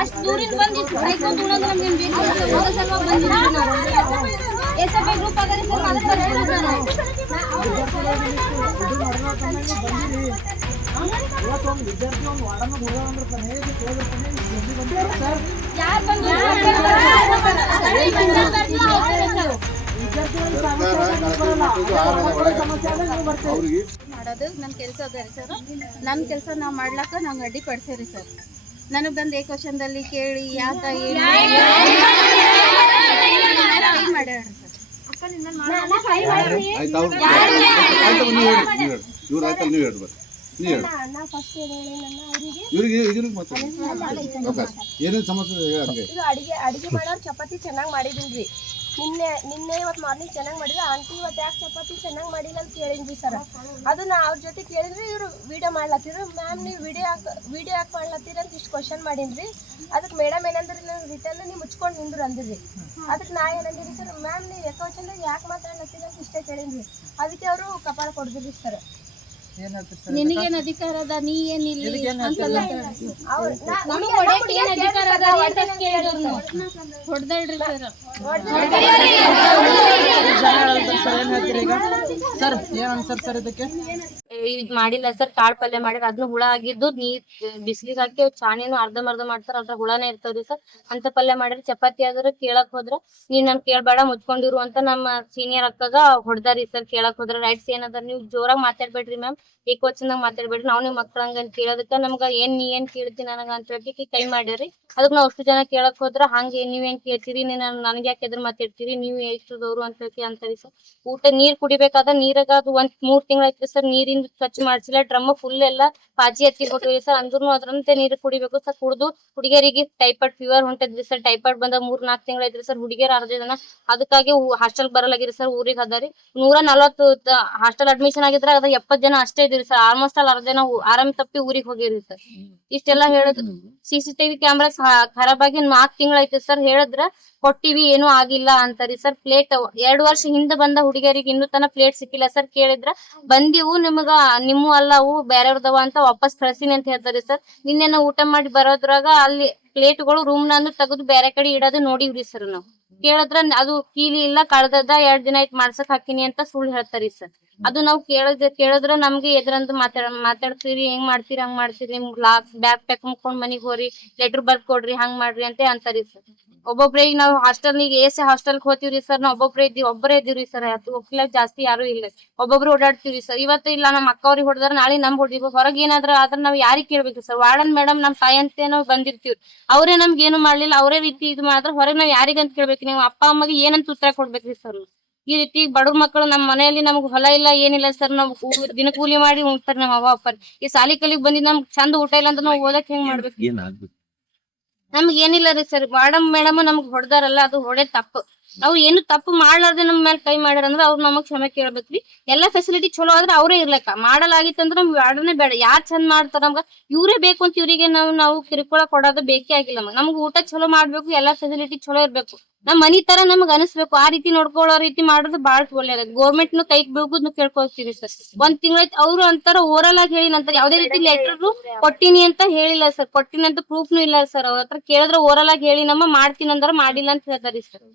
ಅಷ್ಟು ದೂರಿಂದ ಬಂದಿತ್ತು ಸೈಕಲ್ ತುಳಂದ್ರೆ ನಮ್ಗೆ ಬೇಕು ಹೋದ ಸಲ ಬಂದಿದ್ದೀವಿ ನಾವು ಎಸ್ಎಫ್ಐ ಗ್ರೂಪ್ ಆಗಲಿ ಸರ್ ಯಾರು ಬಂದು ಮಾಡೋದು ನನ್ನ ಕೆಲಸ ಅದ ರೀ ಸರ್. ನನ್ನ ಕೆಲಸ ನಾವು ಮಾಡ್ಲಾಕ ನಂಗೆ ಅಡ್ಡಿಪಡಿಸ್ರಿ ಸರ್. ನನಗೆ ಬಂದು ಏಕವಚನದಲ್ಲಿ ಕೇಳಿ ಯಾಕ ಏನು ಮಾಡ್ಯಾರ ಏನೇನು ಸಮಸ್ಯೆ ಅಡಿಗೆ ಮಾಡೋರು ಚಪಾತಿ ಚೆನ್ನಾಗಿ ಮಾಡಿದಿಲ್ರಿ. ನಿನ್ನೆ ಇವತ್ತು ಮಾರ್ನಿಂಗ್ ಚೆನ್ನಾಗಿ ಮಾಡಿದ್ರೆ ಆಂಟಿ ಇವತ್ತು ಯಾಕೆ ಚಪಾತಿ ಚೆನ್ನಾಗಿ ಮಾಡಿಲ್ಲ ಅಂತ ಕೇಳಿದ್ವಿ ಸರ್. ಅದನ್ನ ಅವ್ರ ಜೊತೆ ಕೇಳಿದ್ರೆ ಇವರು ವಿಡಿಯೋ ಮಾಡ್ಲತ್ತಿದ್ರು. ಮ್ಯಾಮ್ ನೀವು ವಿಡಿಯೋ ಯಾಕೆ ಮಾಡ್ಲತ್ತೀರ ಅಂತ ಇಷ್ಟು ಕ್ವಶನ್ ಮಾಡೀನ್ರಿ. ಅದಕ್ಕೆ ಮೇಡಮ್ ಏನಂದ್ರಿ ನಾನು ರಿಟರ್ನ್ ನೀವು ಮುಚ್ಕೊಂಡು ನಿಂದ್ರು ಅಂದ್ರಿ. ಅದಕ್ಕೆ ನಾ ಏನಂದಿರಿ ಸರ್, ಮ್ಯಾಮ್ ನೀವು ಯಾಕೆ ಯಾಕೆ ಮಾತಾಡ್ಲತ್ತೀರ ಅಂತ ಇಷ್ಟೇ ಕೇಳಿದ್ರಿ. ಅದಕ್ಕೆ ಅವರು ಕಪಾಳ ಕೊಡ್ದಿರಿ ಸರ್. ನಿನಗೇನು ಅಧಿಕಾರ ಅದ, ನೀ ಏನಿಲ್ಲ ಅಂತೆಲ್ಲ ಹೊಡೆದಾಡ್ರಿ ಸರ್. ಇದು ಮಾಡಿಲ್ಲ ಸರ್. ಕಾಳು ಪಲ್ಯ ಮಾಡಿರ ಅದನ್ನ ಹುಳ ಆಗಿದ್ದು ನೀರ್ ಬಿಸಿಲಿಗೆ ಹಾಕಿ ಚಾಣಿನೂ ಅರ್ಧಂಬರ್ಧ ಮಾಡ್ತಾರ, ಅದ್ರ ಹುಳನೇ ಇರ್ತವ್ರಿ ಸರ್. ಅಂತ ಪಲ್ಯ ಮಾಡಿರಿ. ಚಪಾತಿ ಆದ್ರೆ ಕೇಳಕ್ ಹೋದ್ರ ನೀವ್ ನನ್ ಕೇಳ್ಬೇಡ ಮುಚ್ಕೊಂಡಿರು ಅಂತ ನಮ್ಮ ಸೀನಿಯರ್ ಅಕ್ಕಗ ಹೊಡ್ದಾರಿ ಸರ್. ಕೇಳಕ್ ಹೋದ್ರ ರೈಟ್ಸ್ ಏನದ, ನೀವ್ ಜೋರಾಗಿ ಮಾತಾಡ್ಬೇಡ್ರಿ ಮ್ಯಾಮ್, ಏಕವಚನದಾಗ ಮಾತಾಡ್ಬೇಡ್ರಿ, ನಾವ್ ನಿಮ್ ಮಕ್ಳಂಗ ಕೇಳೋದಕ್ಕ ನಮ್ಗ ನೀ ಏನ್ ಕೇಳ್ತಿ ನನಗ ಅಂತ ಹೇಳಿ ಕೈ ಮಾಡಿರಿ. ಅದಕ್ ನಾವ್ ಅಷ್ಟು ಜನ ಕೇಳಕ್ ಹೋದ್ರ ಹಂಗೆ ನೀವ್ ಏನ್ ಕೇಳ್ತೀರಿ, ನನ್ಗೆ ಯಾಕೆ ಎದ್ರ ಮಾತಾಡ್ತೀರಿ, ನೀವ್ ಎಷ್ಟದವ್ರು ಅಂತ ಹೇಳಿ ಅಂತಾರಿ ಸರ್. ಊಟ ನೀರ್ ಕುಡಿಬೇಕಾದ ನೀರಾಗ ಅದು 3 ತಿಂಗಳ ಐತ್ರಿ ಸರ್. ನೀರಿಂದ ಸ್ವಚ್ಛ ಮಾಡ್ಸಿಲ್ಲ, ಡ್ರಮ್ ಫುಲ್ ಎಲ್ಲ ಪಾಚಿ ಹತ್ತಿ ಕೊಟ್ಟಿವಿ ಸರ್. ಅಂದ್ರೂ ಅದ್ರಂತೆ ನೀರು ಕುಡಿಬೇಕು ಸರ್. ಕುಡ್ದು ಹುಡುಗಿಯರಿಗೆ ಟೈಫಾಯ್ಡ್ ಫೀವರ್ ಹೊಂಟಿದ್ರಿ ಸರ್. ಟೈಫಾಯ್ಡ್ ಬಂದ 3-4 ತಿಂಗಳ ಐತ್ರಿ ಸರ್. ಹುಡುಗಿಯರ್ 10 ಜನ ಅದಕ್ಕಾಗಿ ಹಾಸ್ಟೆಲ್ ಬರಲಾಗಿರಿ ಸರ್. ಊರಿಗೆ ಹದಾರಿ 140 ಹಾಸ್ಟೆಲ್ ಅಡ್ಮಿಷನ್ ಆಗಿದ್ರೆ ಅದ 70 ಜನ ಅಷ್ಟೇ ಇದ್ರಿ ಸರ್. ಆಲ್ಮೋಸ್ಟ್ ಅಲ್ಲಿ 10 ಜನ ಆರಾಮ್ ತಪ್ಪಿ ಊರಿಗೆ ಹೋಗಿರಿ ಸರ್. ಇಷ್ಟೆಲ್ಲಾ ಹೇಳುದು CCTV ಕ್ಯಾಮ್ರಾ ಖರಾಬ್ ಆಗಿ 4 ತಿಂಗಳ ಐತಿ ಸರ್. ಹೇಳಿದ್ರ ಕೊಟ್ಟಿವಿ ಏನೂ ಆಗಿಲ್ಲ ಅಂತಾರಿ ಸರ್. ಪ್ಲೇಟ್ 2 ವರ್ಷ ಹಿಂದೆ ಬಂದ ಹುಡುಗಿಯರಿಗೆ ಇನ್ನೂ ತನ ಪ್ಲೇಟ್ ಸಿಕ್ಕಿಲ್ಲ ಸರ್. ಕೇಳಿದ್ರ ಬಂದಿವು ನಿಮ್ಗ ನಿಮ್ಮ ಅಲ್ಲವು ಬೇರೆಯವ್ರದವ ಅಂತ ವಾಪಸ್ ಕಳ್ಸಿನಿ ಅಂತ ಹೇಳ್ತಾರಿ ಸರ್. ನಿನ್ನೆ ನಾವು ಊಟ ಮಾಡಿ ಬರೋದ್ರಾಗ ಅಲ್ಲಿ ಪ್ಲೇಟ್ಗಳು ರೂಮ್ ನಂದು ತೆಗೆದು ಬೇರೆ ಕಡೆ ಇಡೋದು ನೋಡಿವ್ರಿ ಸರ್. ನಾವು ಕೇಳಿದ್ರ ಅದು ಕೀಲಿ ಇಲ್ಲ ಕಳ್ದದ 2 ದಿನ ಆಯ್ತು ಮಾಡ್ಸಕ್ ಹಾಕಿನಿ ಅಂತ ಸುಳ್ಳು ಹೇಳ್ತಾರಿ ಸರ್. ಅದು ನಾವು ಕೇಳಿದ್ರ ನಮ್ಗೆ ಎದ್ರಂತ ಮಾತಾಡ್ತೀರಿ, ಹೆಂಗ್ ಮಾಡ್ತೀರಿ ಹಂಗ್ ಮಾಡ್ತೀರಿ, ನಿಮ್ಗ್ ಬ್ಯಾಗ್ ಪ್ಯಾಕ್ ಮಾಡ್ಕೊಂಡ್ ಮನಿಗ್ ಹೋರಿ, ಲೆಟರ್ ಬರ್ದ್ ಕೊಡ್ರಿ, ಹಂಗ್ ಮಾಡ್ರಿ ಅಂತ ಅಂತಾರಿ ಸರ್. ಒಬ್ಬೊಬ್ರೆ ಈಗ ನಾವು ಹಾಸ್ಟೆಲ್ನಿಗೆ ಹಾಸ್ಟೆಲ್ ಹೋಗ್ತಿವ್ರಿ ಸರ್. ನಾವ್ ಒಬ್ಬರೇ ಇದೀವ್ರಿ ಸರ್. ಹೋಗ್ಲಕ್ ಜಾಸ್ತಿ ಯಾರು ಇಲ್ಲ, ಒಬ್ಬೊಬ್ರು ಓಡಾಡ್ತಿವ್ರಿ ಸರ್. ಇವತ್ತು ಇಲ್ಲ ನಮ್ಮ ಅಕ್ಕವ್ರಿಗೆ ಹೊಡೆದ್ರ ನಾಳೆ ನಮ್ಗೆ ಹೊಡಿಬೇಕು. ಹೊರಗೆ ಏನಾದ್ರ ಆದ್ರ ನಾವ್ ಯಾರಿಗ್ ಕೇಳ್ಬೇಕು ಸರ್? ವಾರ್ಡನ್ ಮೇಡಮ್ ನಮ್ ತಾಯಿ ಅಂತ ನಾವ್ ಬಂದಿರ್ತೀವ್ರಿ, ಅವರೇ ನಮ್ಗೆ ಏನು ಮಾಡ್ಲಿಲ್ಲ, ಅವರೇ ರೀತಿ ಇದು ಮಾಡಿದ್ರೆ ಹೊರಗೆ ನಾವ್ ಯಾರಿಗಂತ ಕೇಳ್ಬೇಕು? ನೀವು ಅಪ್ಪ ಅಮ್ಮಗೆ ಏನಂತ ಉತ್ತರ ಕೊಡ್ಬೇಕ್ರಿ ಸರ್? ಈ ರೀತಿ ಬಡವ್ರ ಮಕ್ಕಳು ನಮ್ಮ ಮನೆಯಲ್ಲಿ ನಮ್ಗ್ ಹೊಲ ಇಲ್ಲ ಏನಿಲ್ಲ ಸರ್. ನಾವ್ ದಿನ ಕೂಲಿ ಮಾಡಿ ಉಣ್ತಾರ ನಮ್ಮ ಅವ್ವ ಅಪ್ಪ. ಈ ಸಾಲಿ ಕಲಿಗ್ ಬಂದಿದ್ ನಮ್ಗ್ ಚಂದ ಊಟ ಇಲ್ಲ ಅಂತ ನಾವ್ ಓದಕ್ ಹೆಂಗ್ ಮಾಡ್ಬೇಕು? ನಮ್ಗೆ ಏನಿಲ್ಲ ರೀ ಸರ್. ಮೇಡಮ್ ನಮ್ಗ್ ಹೊಡೆದಾರಲ್ಲ, ಅದು ಹೊಡೆ ತಪ್ಪು. ನಾವು ಏನು ತಪ್ಪು ಮಾಡ್ಲಾರ್ದೆ ನಮ್ ಮೇಲೆ ಕೈ ಮಾಡ್ಯಾರ ಅಂದ್ರೆ ಅವ್ರು ನಮಗ್ ಕ್ಷಮೆ ಕೇಳ್ಬೇಕ್ರಿ. ಎಲ್ಲಾ ಫೆಸಿಲಿಟಿ ಚಲೋ ಆದ್ರೆ ಅವರೇ ಇರ್ಲಕ್ಕ. ಮಾಡಲಾಗಿತ್ತಂದ್ರ ನಮ್ ವಾರ್ಡನೆ ಬೇಡ. ಯಾರ್ ಚಂದ ಮಾಡ್ತಾರ ನಮ್ಗ ಇವ್ರೇ ಬೇಕು ಅಂತ ಇವ್ರಿಗೆ ನಾವು ಕಿರುಕುಳ ಕೊಡೋದು ಬೇಕೇ ಆಗಿಲ್ಲ. ನಮ್ಗ್ ಊಟ ಚಲೋ ಮಾಡ್ಬೇಕು, ಎಲ್ಲಾ ಫೆಸಿಲಿಟಿ ಚಲೋ ಇರ್ಬೇಕು, ನಮ್ ಮನಿ ತರ ನಮ್ಗ್ ಅನಿಸ್ಬೇಕು. ಆ ರೀತಿ ನೋಡ್ಕೊಳ್ಳೋ ರೀತಿ ಮಾಡೋದು ಬಾಳ ಒಳ್ಳೇದ. ಗೌರ್ಮೆಂಟ್ ನು ಕೈ ಬೀಗುದ್ನು ಕೇಳ್ಕೊಳ್ತೀವಿ ಸರ್. 1 ತಿಂಗಳ ಅವ್ರು ಅಂತಾರ ಓರಲ್ ಆಗಿ ಹೇಳಿ ನಂತರ ಯಾವ್ದೇ ರೀತಿ ಲೆಟರ್ ಕೊಟ್ಟಿನಿ ಅಂತ ಹೇಳಿಲ್ಲ ಸರ್. ಕೊಟ್ಟಿನಿ ಅಂತ ಪ್ರೂಫ್ನು ಇಲ್ಲ ಸರ್. ಅವ್ರ ಹತ್ರ ಕೇಳಿದ್ರೆ ಓರಲ್ ಆಗಿ ಹೇಳಿ ನಮ್ಮ ಮಾಡ್ತೀನಿ ಅಂದ್ರ ಮಾಡಿಲ್ಲ ಅಂತ ಹೇಳ್ತಾರಿ ಸರ್.